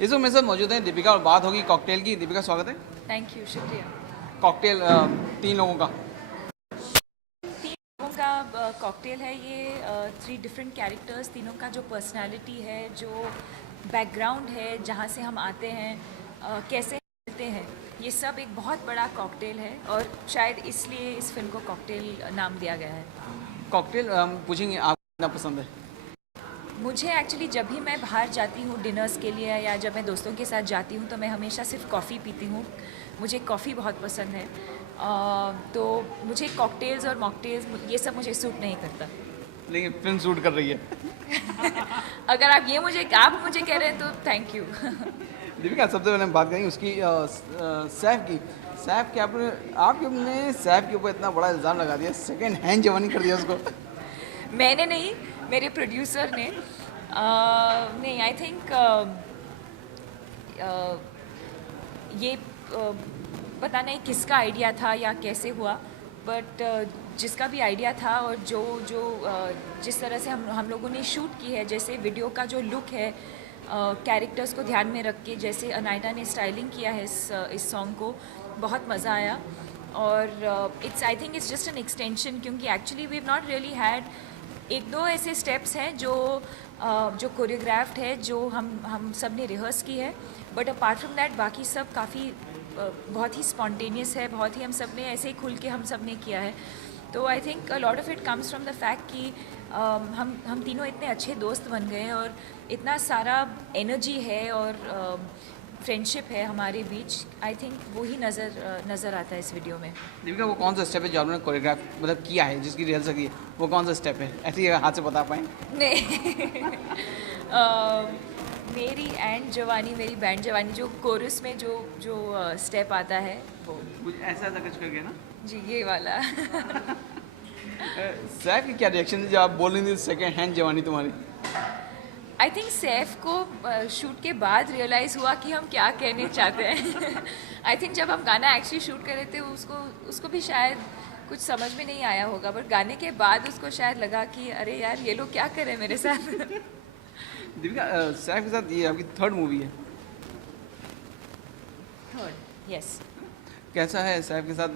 इस वक्त मेरे साथ मौजूद हैं दीपिका और बात होगी कॉकटेल की। दीपिका स्वागत है। थैंक यू, शुक्रिया। कॉकटेल 3 लोगों का। 3 लोगों का कॉकटेल है ये। 3 डिफरेंट कैरेक्टर्स, तीनों का जो पर्सनालिटी है, जो बैकग्राउंड है, जहाँ से हम आते हैं, कैसे मिलते हैं, ये सब एक बहुत बड़ा कॉकटेल है और शायद इसलिए इस फिल्म को कॉकटेल नाम दिया गया है। कॉकटेल पूछेंगे आपको कितना पसंद है? मुझे एक्चुअली जब भी मैं बाहर जाती हूँ डिनर्स के लिए या जब मैं दोस्तों के साथ जाती हूँ तो मैं हमेशा सिर्फ कॉफ़ी पीती हूँ। मुझे कॉफ़ी बहुत पसंद है। तो मुझे कॉकटेल्स और मॉकटेल्स ये सब मुझे सूट नहीं करता। लेकिन फिल्म शूट कर रही है। अगर आप मुझे कह रहे हैं तो थैंक यू। दीपिका सबसे पहले हम बात करेंगे उसकी सैफ की। सैफ के आपने सैफ के ऊपर इतना बड़ा इल्ज़ाम लगा दिया, सेकंड हैंड जवानी कर दिया उसको। मैंने नहीं, मेरे प्रोड्यूसर ने। नहीं, आई थिंक ये पता नहीं किसका आइडिया था या कैसे हुआ, बट जिसका भी आइडिया था और जो जो जिस तरह से हम लोगों ने शूट की है, जैसे वीडियो का जो लुक है, कैरेक्टर्स को ध्यान में रख के जैसे अनाइटा ने स्टाइलिंग किया है इस सॉन्ग को, बहुत मज़ा आया। और it's I think it's just an extension, क्योंकि actually we have not really had एक दो ऐसे स्टेप्स हैं जो कोरियोग्राफ्ड है, जो हम सब ने रिहर्स की है, बट अपार्ट फ्रॉम दैट बाकी सब काफ़ी बहुत ही स्पॉन्टेनियस है, बहुत ही हम सब ने ऐसे ही खुल के हम सब ने किया है। तो I think a lot of it comes from the fact कि हम तीनों इतने अच्छे दोस्त बन गए और इतना सारा एनर्जी है और फ्रेंडशिप है हमारे बीच। आई थिंक वही नज़र आता है इस वीडियो में। दीपिका वो कौन सा स्टेप है जो आपने कोरियोग्राफ मतलब किया है, जिसकी रिहर्सल की है, वो कौन सा स्टेप है? ऐसे ही हाथ से बता पाएँ? नहीं। मेरी एंड जवानी, मेरी बैंड जवानी, जो कोरस में जो जो स्टेप आता है वो। कुछ ऐसा कुछ करके ना। जी, ये वाला। सैफ की क्या रिएक्शन थी जब आप बोल रही थी सेकंड हैंड जवानी तुम्हारी? आई थिंक सैफ को शूट के बाद रियलाइज़ हुआ कि हम क्या कहने चाहते हैं। आई थिंक जब हम गाना एक्चुअली शूट कर रहे थे उसको भी शायद कुछ समझ में नहीं आया होगा, बट गाने के बाद उसको शायद लगा कि अरे यार ये लोग क्या कर रहे हैं मेरे साथ। दीपिका सैफ के साथ ये आपकी 3rd मूवी है। Third, yes. कैसा है सैफ के साथ?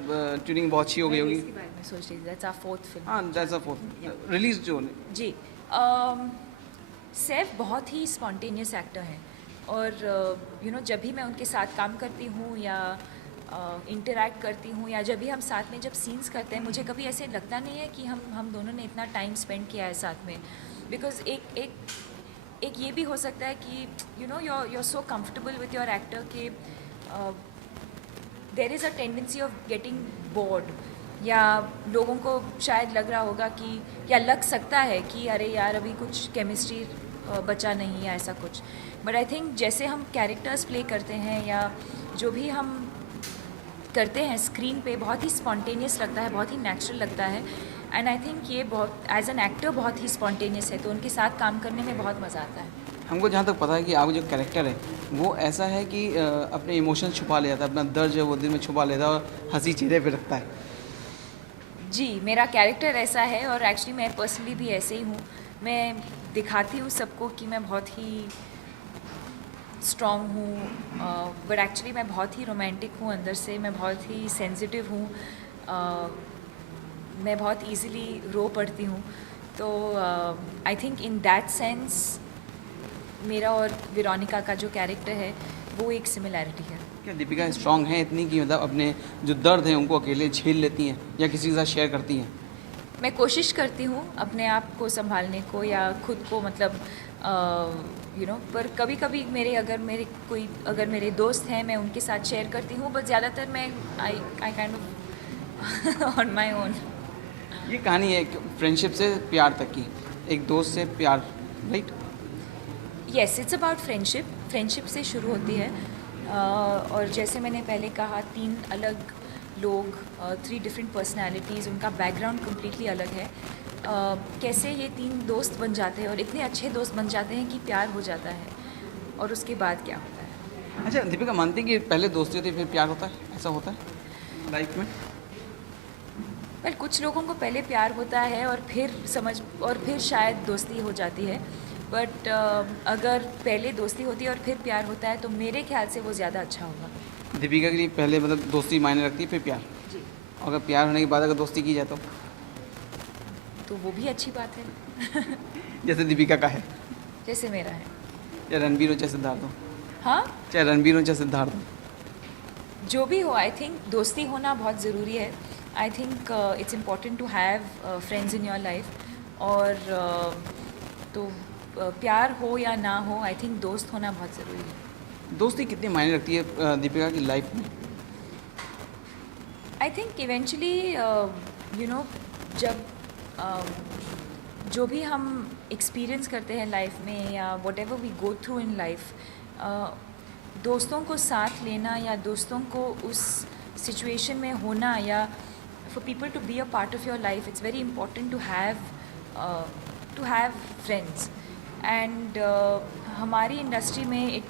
ट्यूनिंग बहुत अच्छी हो गई होगी। इसके बारे में सोच रही थी, दैट्स आवर 4th फिल्म। हाँ, दैट्स अ 4th रिलीज जो जी। सैफ बहुत ही स्पॉन्टेनियस एक्टर हैं और जब भी मैं उनके साथ काम करती हूँ या इंटरैक्ट करती हूँ या जब भी हम साथ में जब सीन्स करते हैं, मुझे कभी ऐसे लगता नहीं है कि हम दोनों ने इतना टाइम स्पेंड किया है साथ में। बिकॉज एक ये भी हो सकता है कि you're so comfortable with your actor कि there is a tendency of getting bored, या लोगों को शायद लग रहा होगा कि या लग सकता है कि अरे यार अभी कुछ केमिस्ट्री बचा नहीं या ऐसा कुछ। बट आई थिंक जैसे हम कैरेक्टर्स प्ले करते हैं या जो भी हम करते हैं स्क्रीन पे, बहुत ही स्पॉन्टेनियस लगता है, बहुत ही नेचुरल लगता है। एंड आई थिंक ये बहुत एज एन एक्टर बहुत ही स्पॉन्टेनियस है, तो उनके साथ काम करने में बहुत मज़ा आता है। हमको जहाँ तक पता है कि आपका जो कैरेक्टर है वो ऐसा है कि अपने इमोशन छुपा लेता है, अपना दर्द जो है वो दिल में छुपा लेता है और हंसी चेहरे पे रखता है। जी, मेरा कैरेक्टर ऐसा है और एक्चुअली मैं पर्सनली भी ऐसे ही हूँ। मैं दिखाती हूँ सबको कि मैं बहुत ही स्ट्रॉन्ग हूँ, बट एक्चुअली मैं बहुत ही रोमांटिक हूँ अंदर से, मैं बहुत ही सेंसिटिव हूँ, मैं बहुत इजीली रो पड़ती हूँ। तो I think in that sense मेरा और वेरोनिका का जो कैरेक्टर है वो एक सिमिलैरिटी है। क्या दीपिका स्ट्रांग है इतनी कि मतलब अपने जो दर्द हैं उनको अकेले झेल लेती हैं या किसी के साथ शेयर करती हैं? मैं कोशिश करती हूँ अपने आप को संभालने को या खुद को, मतलब पर कभी कभी अगर मेरे दोस्त हैं मैं उनके साथ शेयर करती हूँ, बट ज़्यादातर मैं I kind of on my own. ये कहानी है फ्रेंडशिप से प्यार तक की, एक दोस्त से प्यार, right? Yes, it's about friendship से शुरू होती है। और जैसे मैंने पहले कहा, 3 अलग लोग, 3 डिफरेंट पर्सनालिटीज़, उनका बैकग्राउंड कम्प्लीटली अलग है। कैसे ये 3 दोस्त बन जाते हैं और इतने अच्छे दोस्त बन जाते हैं कि प्यार हो जाता है, और उसके बाद क्या होता है। अच्छा दीपिका, मानती है कि पहले दोस्ती होती है फिर प्यार होता है? ऐसा होता है लाइफ में? कुछ लोगों को पहले प्यार होता है और फिर शायद दोस्ती हो जाती है, बट अगर पहले दोस्ती होती है और फिर प्यार होता है तो मेरे ख्याल से वो ज़्यादा अच्छा होगा। दीपिका के लिए पहले मतलब दोस्ती मायने रखती है, फिर प्यार। जी। अगर प्यार होने के बाद अगर दोस्ती की जाए तो वो भी अच्छी बात है। जैसे दीपिका का है, जैसे मेरा है। चाहे रणबीर हो चाहे सिद्धार्थ हो, हाँ, चाहे रणबीर हो चाहे सिद्धार्थ हो। जो भी हो, आई थिंक दोस्ती होना बहुत ज़रूरी है। I think it's important to have friends in your life. और तो प्यार हो या ना हो, आई थिंक दोस्त होना बहुत ज़रूरी है। दोस्ती कितनी मायने रखती है दीपिका की लाइफ में? I think eventually you know जब जो भी हम एक्सपीरियंस करते हैं लाइफ में या whatever we go through in life, दोस्तों को साथ लेना या दोस्तों को उस सिचुएशन में होना या for people to be a part of your life, it's very important to have friends. And हमारी इंडस्ट्री में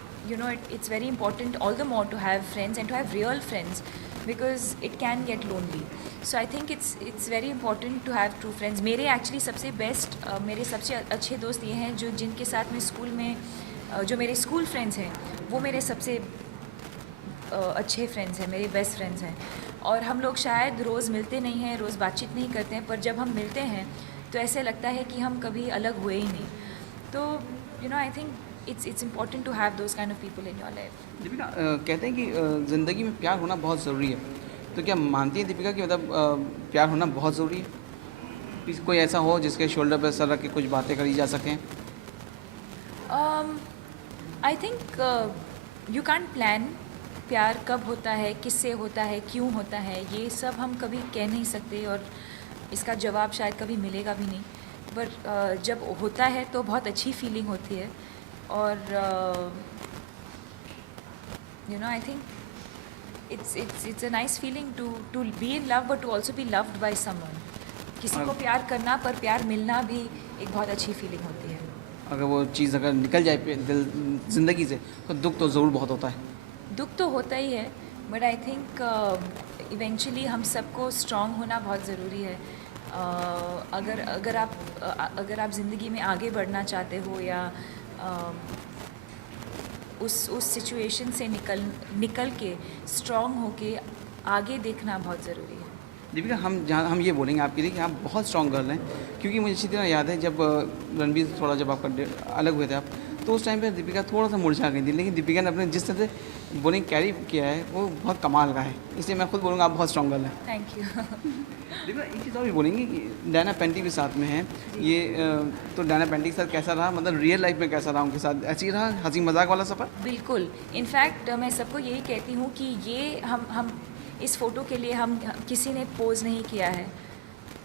it's very important all the more to have friends and to have real friends because it can get lonely. So I think it's very important to have true friends. मेरे actually मेरे सबसे अच्छे दोस्त ये हैं जो जिनके साथ में स्कूल में जो मेरे स्कूल फ्रेंड्स हैं वो मेरे सबसे अच्छे फ्रेंड्स हैं, मेरे बेस्ट फ्रेंड्स हैं। और हम लोग शायद रोज़ मिलते नहीं हैं, रोज़ बातचीत नहीं करते हैं, पर जब हम मिलते हैं तो ऐसे लगता है कि हम कभी अलग हुए ही नहीं। तो I think it's important to have those kind of people in your life. Deepika कहते हैं कि ज़िंदगी में प्यार होना बहुत ज़रूरी है, तो क्या मानती है दीपिका कि मतलब प्यार होना बहुत ज़रूरी है? कोई ऐसा हो जिसके शोल्डर पर सर रख के कुछ बातें करी जा सकें? I think you can plan प्यार कब होता है, किससे होता है, क्यों होता है, ये सब हम कभी कह नहीं सकते और इसका जवाब शायद कभी मिलेगा भी नहीं। बट जब होता है तो बहुत अच्छी फीलिंग होती है। और I think it's a nice feeling to be in love but to also be loved by someone. किसी को प्यार करना पर प्यार मिलना भी एक बहुत अच्छी फीलिंग होती है। अगर वो चीज़ अगर निकल जाए दिल ज़िंदगी से तो दुख तो ज़रूर बहुत होता है। दुख तो होता ही है, बट आई थिंक इवेंचुअली हम सबको स्ट्रांग होना बहुत ज़रूरी है। अगर आप ज़िंदगी में आगे बढ़ना चाहते हो या उस सिचुएशन से निकल के स्ट्रांग होके आगे देखना बहुत ज़रूरी है। दीपिका हम ये बोलेंगे आपके लिए कि आप बहुत स्ट्रॉन्ग गर्ल हैं, क्योंकि मुझे अच्छी तरह याद है जब रणबीर थोड़ा जब आपका अलग हुए थे आप, तो उस टाइम पे दीपिका थोड़ा सा मुरझा गई थी, लेकिन दीपिका ने अपने जिस तरह से बोलिंग कैरी किया है वो बहुत कमाल का है, इसलिए मैं खुद बोलूँगा आप बहुत स्ट्रॉन्ग गर्ल हैं। Thank you. दीपिका एक चीज़ और भी बोलेंगे कि डायना पेंटी भी साथ में है, ये तो डायना पेंटी के साथ कैसा रहा, मतलब रियल लाइफ में कैसा रहा उनके साथ, ऐसे ही रहा हंसी मजाक वाला सफ़र? बिल्कुल, इनफैक्ट मैं सबको यही कहती हूँ कि ये हम इस फ़ोटो के लिए हम किसी ने पोज़ नहीं किया है,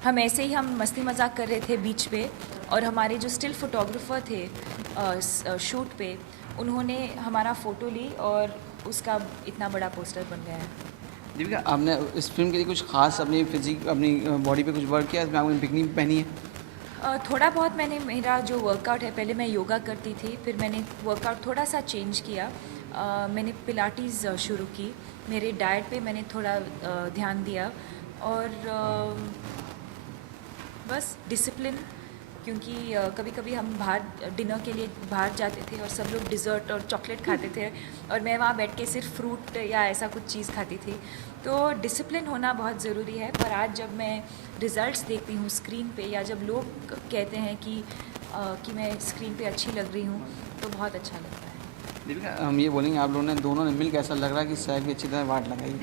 हम ऐसे ही हम मस्ती मजाक कर रहे थे बीच पे, और हमारे जो स्टिल फोटोग्राफर थे शूट पे उन्होंने हमारा फ़ोटो ली और उसका इतना बड़ा पोस्टर बन गया है। दीपिका आपने इस फिल्म के लिए कुछ खास अपनी फिजिक अपनी बॉडी पे कुछ वर्क किया, इसमें आपने बिकनी पहनी है? थोड़ा बहुत मेरा जो वर्कआउट है, पहले मैं योगा करती थी, फिर मैंने वर्कआउट थोड़ा सा चेंज किया, मैंने पिलाटीज़ शुरू की, मेरे डाइट पे मैंने थोड़ा ध्यान दिया, और बस डिसिप्लिन, क्योंकि कभी कभी हम बाहर डिनर के लिए बाहर जाते थे और सब लोग डिज़र्ट और चॉकलेट खाते थे और मैं वहाँ बैठ के सिर्फ फ्रूट या ऐसा कुछ चीज़ खाती थी। तो डिसिप्लिन होना बहुत ज़रूरी है। पर आज जब मैं रिज़ल्ट्स देखती हूँ स्क्रीन पे, या जब लोग कहते हैं कि मैं स्क्रीन पे अच्छी लग रही हूँ, तो बहुत अच्छा लगता है। दीपिका हम ये बोलेंगे आप लोगों ने दोनों ने मिल के ऐसा लग रहा है कि सैफ भी अच्छी तरह वाट लगाई।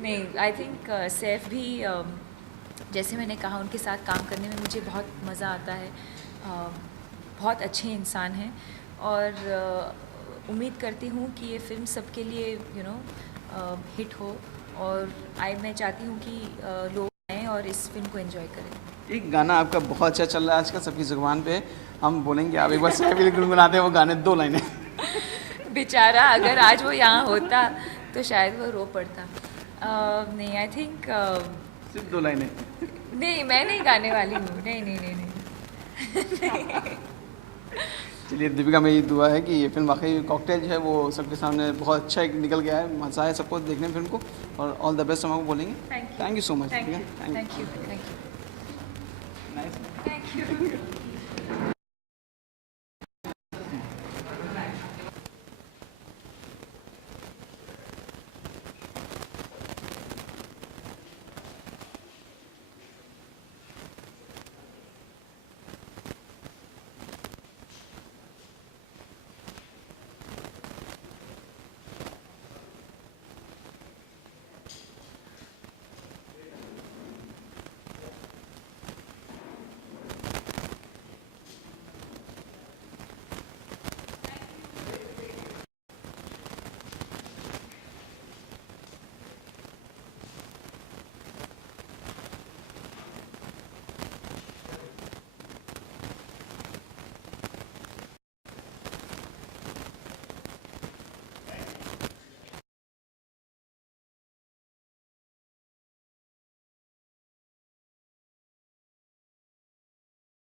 नहीं, आई थिंक सैफ भी जैसे मैंने कहा उनके साथ काम करने में मुझे बहुत मज़ा आता है। बहुत अच्छे इंसान हैं और उम्मीद करती हूँ कि ये फिल्म सबके लिए हिट हो, और मैं चाहती हूँ कि लोग आएँ और इस फिल्म को एंजॉय करें। एक गाना आपका बहुत अच्छा चल रहा है आजकल सबकी जुबान पे, हम बोलेंगे आप एक बार सैफ भी गुनगुनाते हैं वो गाने, 2 लाइनें। बेचारा अगर आज वो यहाँ होता तो शायद वो रो पड़ता। नहीं, आई थिंक सिर्फ 2 लाइनें। नहीं, मैं नहीं गाने वाली हूँ। नहीं। चलिए दीपिका, मेरी दुआ है कि ये फिल्म वाकई कॉकटेल जो है वो सबके सामने बहुत अच्छा एक निकल गया है, मज़ा आया सबको देखने में फिल्म को, और ऑल द बेस्ट हम आपको बोलेंगे। Thank you so much. Thank you, thank you, thank you, nice. Thank you.